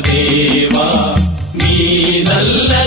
దేవా నీ నల్ల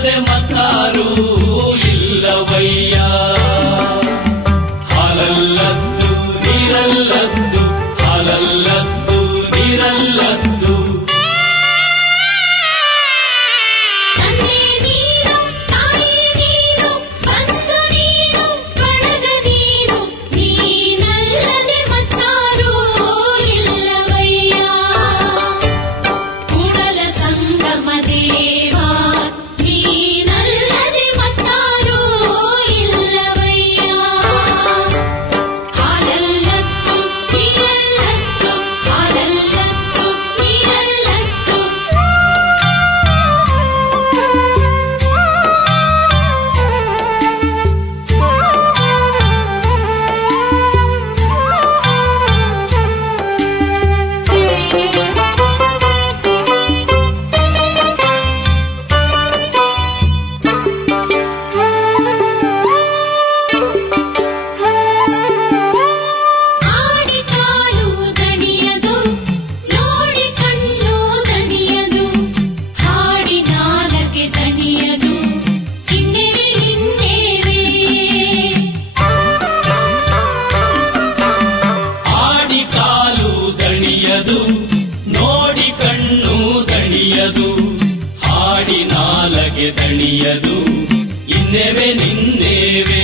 ನಿನ್ನೇವೆ